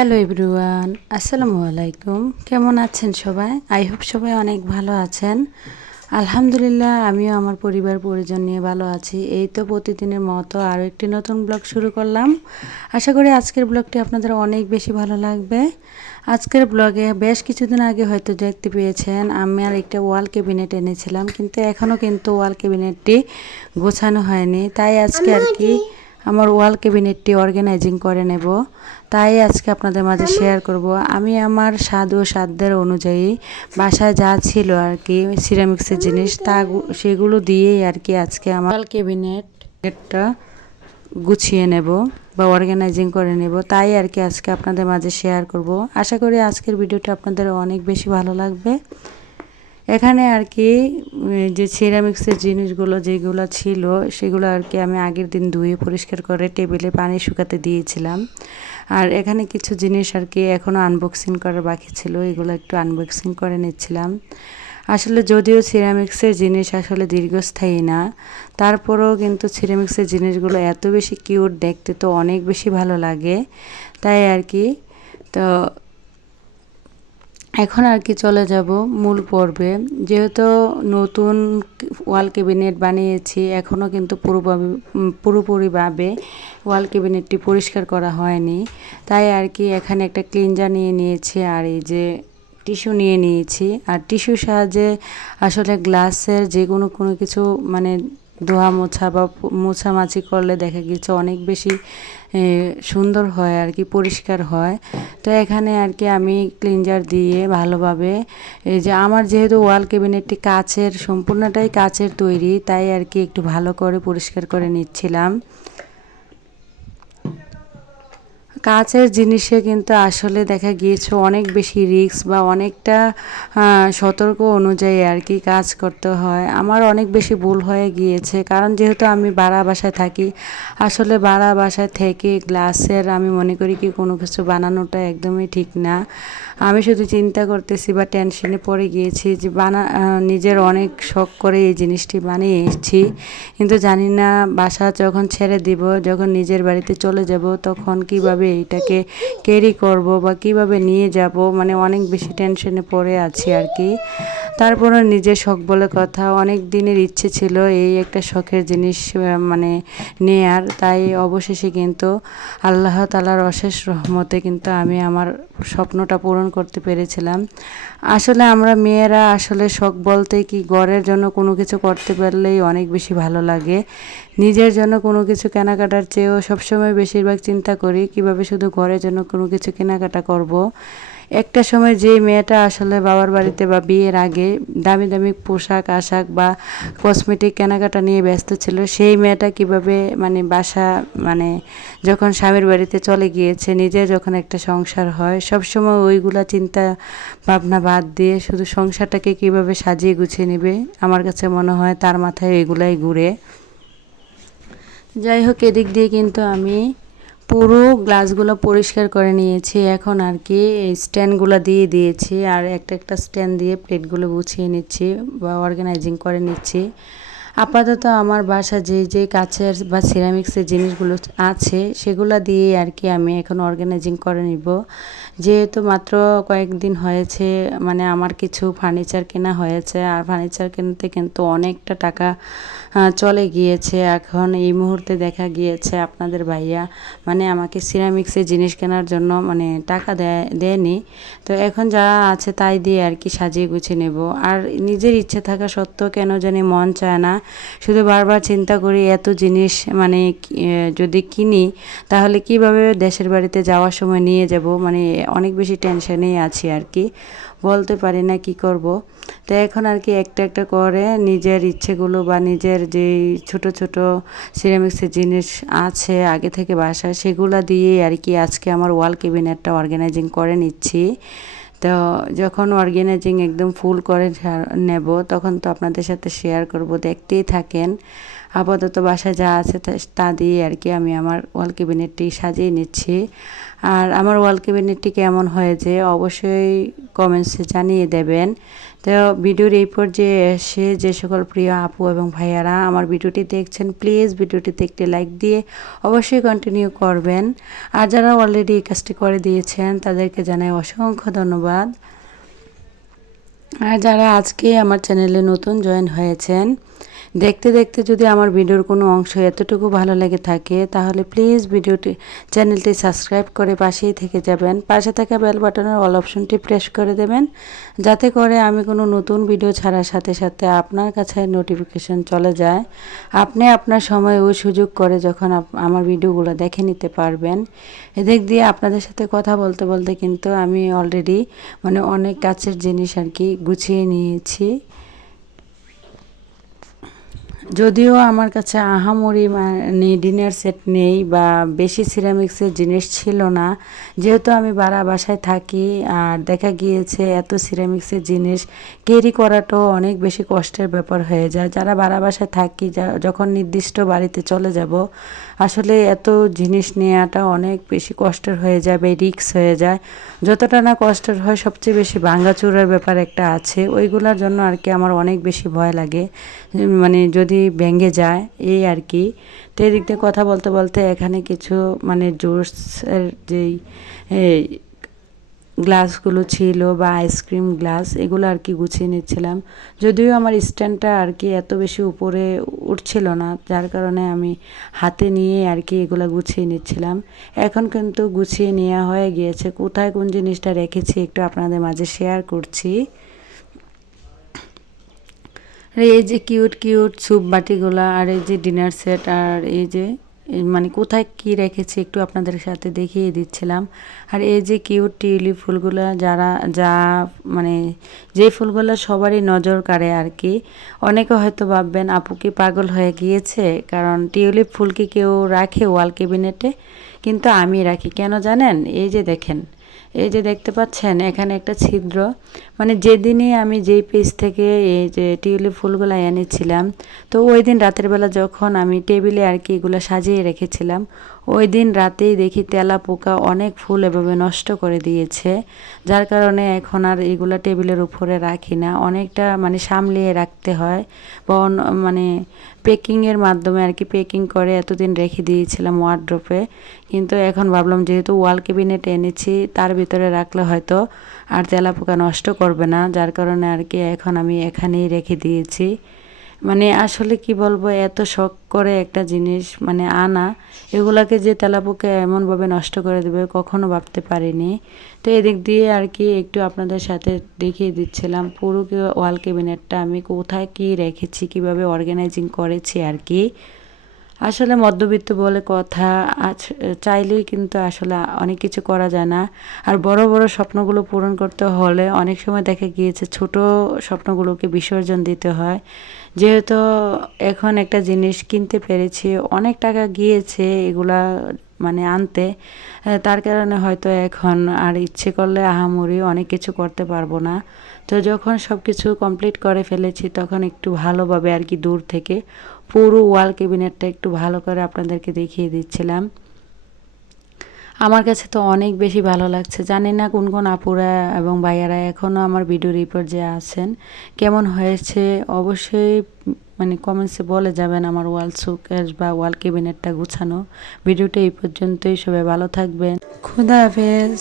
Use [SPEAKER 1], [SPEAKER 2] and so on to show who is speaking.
[SPEAKER 1] Hello everyone আসসালামু আলাইকুম কেমন আছেন সবাই? আই হোপ সবাই অনেক ভালো আছেন। আলহামদুলিল্লাহ, আমিও আমার পরিবার, পরিজন নিয়ে ভালো আছি। এই তো প্রতিদিনের মতো আরও একটি নতুন ব্লগ শুরু করলাম। আশা করি আজকের ব্লগটি আপনাদের অনেক বেশি ভালো লাগবে। আজকের ব্লগে বেশ কিছুদিন আগে হয়তো দেখতে পেয়েছেন, আমি আর একটা ওয়াল ক্যাবিনেট এনেছিলাম, কিন্তু এখনও কিন্তু ওয়াল ক্যাবিনেটটি গোছানো হয়নি। তাই আজকে আর কি আমার ওয়াল ক্যাবিনেটটি অর্গানাইজিং করে নেব। তাই আজকে আপনাদের মাঝে শেয়ার করব। আমি আমার স্বাদ ও সাধ্যের অনুযায়ী বাসায় যা ছিল আর কি সিরামিক্সের জিনিস, তা সেগুলো দিয়েই আর কি আজকে আমার ওয়াল ক্যাবিনেটটা গুছিয়ে নেব বা অর্গানাইজিং করে নেব। তাই আর কি আজকে আপনাদের মাঝে শেয়ার করব। আশা করি আজকের ভিডিওটা আপনাদের অনেক বেশি ভালো লাগবে। এখানে আর কি যে সিরামিক্সের জিনিসগুলো যেগুলো ছিল, সেগুলো আর কি আমি আগের দিন ধুয়ে পরিষ্কার করে টেবিলে পানি শুকাতে দিয়েছিলাম। আর এখানে কিছু জিনিস আর কি এখনও আনবক্সিং করার বাকি ছিল, এগুলো একটু আনবক্সিং করে নিচ্ছিলাম। আসলে যদিও সিরামিক্সের জিনিস আসলে দীর্ঘস্থায়ী না, তারপরেও কিন্তু সিরামিক্সের জিনিসগুলো এত বেশি কিউট দেখতে তো অনেক বেশি ভালো লাগে। তাই আর কি, তো এখন আর কি চলে যাব মূল পর্বে। যেহেতু নতুন ওয়াল ক্যাবিনেট বানিয়েছি এখনও কিন্তু পুরোভাবে পুরোপুরিভাবে ওয়াল ক্যাবিনেটটি পরিষ্কার করা হয়নি। তাই আর কি এখানে একটা ক্লিনজার নিয়ে নিয়েছি আর এই যে টিস্যু নিয়ে নিয়েছি। আর টিস্যুর সাহায্যে আসলে গ্লাসের যে কোনো কোনো কিছু মানে ধোয়া মোছা বা মোছামাছি করলে দেখা গেছে অনেক বেশি সুন্দর হয় আর কি, পরিষ্কার হয়। তো এখানে আর কি আমি ক্লিনজার দিয়ে ভালোভাবে, এই যে আমার যেহেতু ওয়াল ক্যাবিনেটটি কাচের, সম্পূর্ণটাই কাচের তৈরি, তাই আর কি একটু ভালো করে পরিষ্কার করে নিচ্ছিলাম। কাচের জিনিসে কিন্তু আসলে দেখা গিয়েছে অনেক বেশি রিস্ক বা অনেকটা সতর্ক অনুযায়ী আর কি কাজ করতে হয়। আমার অনেক বেশি ভুল হয়ে গিয়েছে। কারণ যেহেতু আমি বাড়া বাসায় থাকি, আসলে বাড়া বাসায় থেকে গ্লাসের আমি মনে করি কি কোনো কিছু বানানোটা একদমই ঠিক না। আমি শুধু চিন্তা করতেছি বা টেনশনে পড়ে গিয়েছি যে বানা নিজের অনেক শখ করে এই জিনিসটি বানিয়ে এসেছি কিন্তু জানি না বাসা যখন ছেড়ে দিব, যখন নিজের বাড়িতে চলে যাব, তখন কীভাবে এইটাকে ক্যারি করব বা কীভাবে নিয়ে যাব মানে অনেক বেশি টেনশনে পড়ে আছি আর কি। তারপরে নিজের শখ বলে কথা, অনেক দিনের ইচ্ছে ছিল এই একটা শখের জিনিস মানে নেয়ার, তাই অবশেষে কিন্তু আল্লাহ তালার অশেষ রহমতে কিন্তু আমি আমার স্বপ্নটা পূরণ করতে পেরেছিলাম আসলে আমরা মেয়েরা আসলে শখ বলতে কি গড়ের জন্য কোনো কিছু করতে পারলেই অনেক বেশি ভালো লাগে নিজের জন্য কোনো কিছু কেনাকাটার চেয়েও সবসময় বেশিরভাগ চিন্তা করি, কীভাবে শুধু ঘরের জন্য কোনো কিছু কেনাকাটা করব। একটা সময় যে মেয়েটা আসলে বাবার বাড়িতে বা বিয়ের আগে দামি দামি পোশাক, আশাক বা কসমেটিক কেনাকাটা নিয়ে ব্যস্ত ছিল, সেই মেয়েটা কীভাবে মানে বাসা মানে যখন স্বামীর বাড়িতে চলে গিয়েছে, নিজে যখন একটা সংসার হয়, সবসময় ওইগুলা চিন্তা ভাবনা বাদ দিয়ে শুধু সংসারটাকে কীভাবে সাজিয়ে গুছিয়ে নেবে? আমার কাছে মনে হয় তার মাথায় এগুলাই ঘুরে। যাই হোক, এদিক দিয়ে কিন্তু আমি পুরো গ্লাসগুলো পরিষ্কার করে নিয়েছি। এখন আর কি স্ট্যান্ডগুলো দিয়ে দিয়েছি আর একটা একটা স্ট্যান্ড দিয়ে প্লেটগুলো গুছিয়ে নিচ্ছি বা অর্গানাইজিং করে নিচ্ছি। আপাতত আমার বাসা যে যে কাছের বা সিরামিক্সের জিনিসগুলো আছে, সেগুলো দিয়ে আর কি আমি এখন অর্গানাইজিং করে নিব। যেহেতু মাত্র কয়েকদিন হয়েছে মানে আমার কিছু ফার্নিচার কেনা হয়েছে, আর ফার্নিচার কিনতে কিন্তু অনেকটা টাকা চলে গিয়েছে। এখন এই মুহূর্তে দেখা গিয়েছে আপনাদের ভাইয়া মানে আমাকে সিরামিক্সের জিনিস কেনার জন্য মানে টাকা দেয়, দেয়নি। তো এখন যা আছে তাই দিয়ে আর কি সাজিয়ে গুছিয়ে নেব। আর নিজের ইচ্ছে থাকা সত্ত্বেও কেন জানি মন চায় না। শুধু বারবার চিন্তা করি এত জিনিস মানে যদি কিনি, তাহলে কীভাবে দেশের বাড়িতে যাওয়ার সময় নিয়ে যাব? মানে অনেক বেশি টেনশনেই আছি আর কি। বলতে পারি না কি করব। তো এখন আর কি একটা একটা করে নিজের ইচ্ছেগুলো বা নিজের যে ছোট ছোট সিরামিক্সের জিনিস আছে, আগে থেকে বাসা সেগুলো দিয়েই আর কি আজকে আমার ওয়াল কেবিনেটটা অর্গানাইজিং করে নিচ্ছি। তো যখন অর্গানাইজিং একদম ফুল করে নেব, তখন তো আপনাদের সাথে শেয়ার করব। দেখতেই থাকেন। আপাতত বাসায় যা আছে তা দিয়ে আর কি আমি আমার ওয়াল ক্যাবিনেটটি সাজিয়ে নিচ্ছি। আর আমার ওয়াল ক্যাবিনেটটি কেমন হয়েছে অবশ্যই কমেন্টসে জানিয়ে দেবেন। তো ভিডিওর এই পর্যায়ে এসে যে সকল প্রিয় আপু এবং ভাইয়ারা আমার ভিডিওটি দেখছেন প্লিজ ভিডিওটিতে একটি লাইক দিয়ে অবশ্যই কন্টিনিউ করবেন। আর যারা অলরেডি এই কাজটি করে দিয়েছেন, তাদেরকে জানাই অসংখ্য ধন্যবাদ। আর যারা আজকে আমার চ্যানেলে নতুন জয়েন হয়েছেন দেখতে দেখতে যদি আমার ভিডিওর কোনো অংশ এতটুকু ভালো লেগে থাকে, তাহলে প্লিজ ভিডিওটি চ্যানেলটি সাবস্ক্রাইব করে পাশেই থেকে যাবেন। পাশে থাকা বেল বাটনের অল অপশনটি প্রেস করে দেবেন, যাতে করে আমি কোনো নতুন ভিডিও ছাড়ার সাথে সাথে আপনার কাছে নোটিফিকেশন চলে যায়। আপনি আপনার সময় ও সুযোগ করে যখন আমার ভিডিওগুলো দেখে নিতে পারবেন। এদিক দিয়ে আপনাদের সাথে কথা বলতে বলতে কিন্তু আমি অলরেডি মানে অনেক কাছের জিনিস আর কি গুছিয়ে নিয়েছি। যদিও আমার কাছে আহামরি মানে ডিনার সেট নেই বা বেশি সিরামিক্সের জিনিস ছিল না, যেহেতু আমি বাড়া বাসায় থাকি আর দেখা গিয়েছে এত সিরামিক্সের জিনিস ক্যারি করাটাও অনেক বেশি কষ্টের ব্যাপার হয়ে যায়। যারা বাড়া বাসায় থাকি যখন নির্দিষ্ট বাড়িতে চলে যাব, আসলে এত জিনিস নেওয়াটা অনেক বেশি কষ্টের হয়ে যাবে রিক্স হয়ে যায়। যতটা না কষ্টের হয়, সবচেয়ে বেশি ভাঙ্গাচুরার ব্যাপার একটা আছে। ওইগুলোর জন্য আর কি আমার অনেক বেশি ভয় লাগে। মানে যদি ভেঙে যায়, এই আর কি। তো এদিক দিয়ে কথা বলতে বলতে এখানে কিছু মানে জুসের যেই গ্লাসগুলো ছিল বা আইসক্রিম গ্লাস এগুলো আর কি গুছিয়ে নিচ্ছিলাম। যদিও আমার স্ট্যান্ডটা আর কি এত বেশি উপরে উঠছিল না, যার কারণে আমি হাতে নিয়ে আর কি এগুলো গুছিয়ে নিচ্ছিলাম। এখন কিন্তু গুছিয়ে নেওয়া হয়ে গিয়েছে। কোথায় কোন জিনিসটা রেখেছি একটু আপনাদের মাঝে শেয়ার করছি। আর এই যে কিউট কিউট স্যুপ বাটিগুলা আর এই যে ডিনার সেট আর এই যে মানে কোথায় কি রেখেছি একটু আপনাদের সাথে দেখিয়ে দিচ্ছিলাম। আর এই যে কিউট টিউলিপ ফুলগুলো যারা, যা মানে যে ফুলগুলো সবারই নজর কাড়ে আর কি, অনেকে হয়তো ভাববেন, আপু কি পাগল হয়ে গিয়েছে? কারণ টিউলিপ ফুল কি কেউ রাখে ওয়াল ক্যাবিনেটে? কিন্তু আমি রাখি। কেন জানেন? এই যে দেখেন এই যে দেখতে পাচ্ছেন, এখানে একটা ছিদ্র। মানে যেদিনই আমি যেই পেজ থেকে এই যে টিউলিপ ফুলগুলো এনেছিলাম, তো ওই দিন রাতের বেলা যখন আমি টেবিলে আর কি এগুলো সাজিয়ে রেখেছিলাম ওই দিন রাতেই দেখি তেলা পোকা অনেক ফুল এভাবে নষ্ট করে দিয়েছে, যার কারণে এখন আর এগুলো টেবিলের উপরে রাখি না। অনেকটা মানে সামলিয়ে রাখতে হয় বা মানে পেকিংয়ের মাধ্যমে আর কি পেকিং করে এতদিন রেখে দিয়েছিলাম ওয়ার্ড্রোপে কিন্তু এখন ভাবলাম যেহেতু ওয়াল ক্যাবিনেট এনেছি, তার ভিতরে রাখলে হয়তো আর তেলাপোকা নষ্ট করবে না, যার কারণে আর কি এখন আমি এখানেই রেখে দিয়েছি। মানে আসলে কি বলব, এত শখ করে একটা জিনিস মানে আনা, এগুলাকে যে তেলাপোকে এমনভাবে নষ্ট করে দেবে কখনো ভাবতে পারিনি। তো এদিক দিয়ে আর কি একটু আপনাদের সাথে দেখিয়ে দিচ্ছিলাম পুরো ওয়াল ক্যাবিনেটটা আমি কোথায় কি রেখেছি, কীভাবে অর্গানাইজিং করেছি আর কি। আসলে মধ্যবিত্ত বলে কথা চাইলেই কিন্তু আসলে অনেক কিছু করা যায় না। আর বড় বড় স্বপ্নগুলো পূরণ করতে হলে অনেক সময় দেখা গিয়েছে ছোট স্বপ্নগুলোকে বিসর্জন দিতে হয়। যেহেতু এখন একটা জিনিস কিনতে পেরেছি, অনেক টাকা গিয়েছে এগুলা মানে আনতে তার কারণে হয়তো এখন আর ইচ্ছে করলে আহামরি অনেক কিছু করতে পারব না। তো যখন সব কিছু কমপ্লিট করে ফেলেছি, তখন একটু ভালোভাবে আর কি দূর থেকে পুরো ওয়াল ক্যাবিনেটটা একটু ভালো করে আপনাদেরকে দেখিয়ে দিচ্ছিলাম। আমার কাছে তো অনেক বেশি ভালো লাগছে। জানি না কোন কোন আপুরা এবং ভাইয়ারা এখনও আমার ভিডিও রিপোর্ট যে আছেন। কেমন হয়েছে? অবশ্যই মানে কমেন্টসে বলে যাবেন আমার ওয়াল শোকেস বা ওয়াল ক্যাবিনেটটা গুছানো। ভিডিওটা এই পর্যন্তই। সবাই ভালো থাকবেন। খুদা হাফেজ।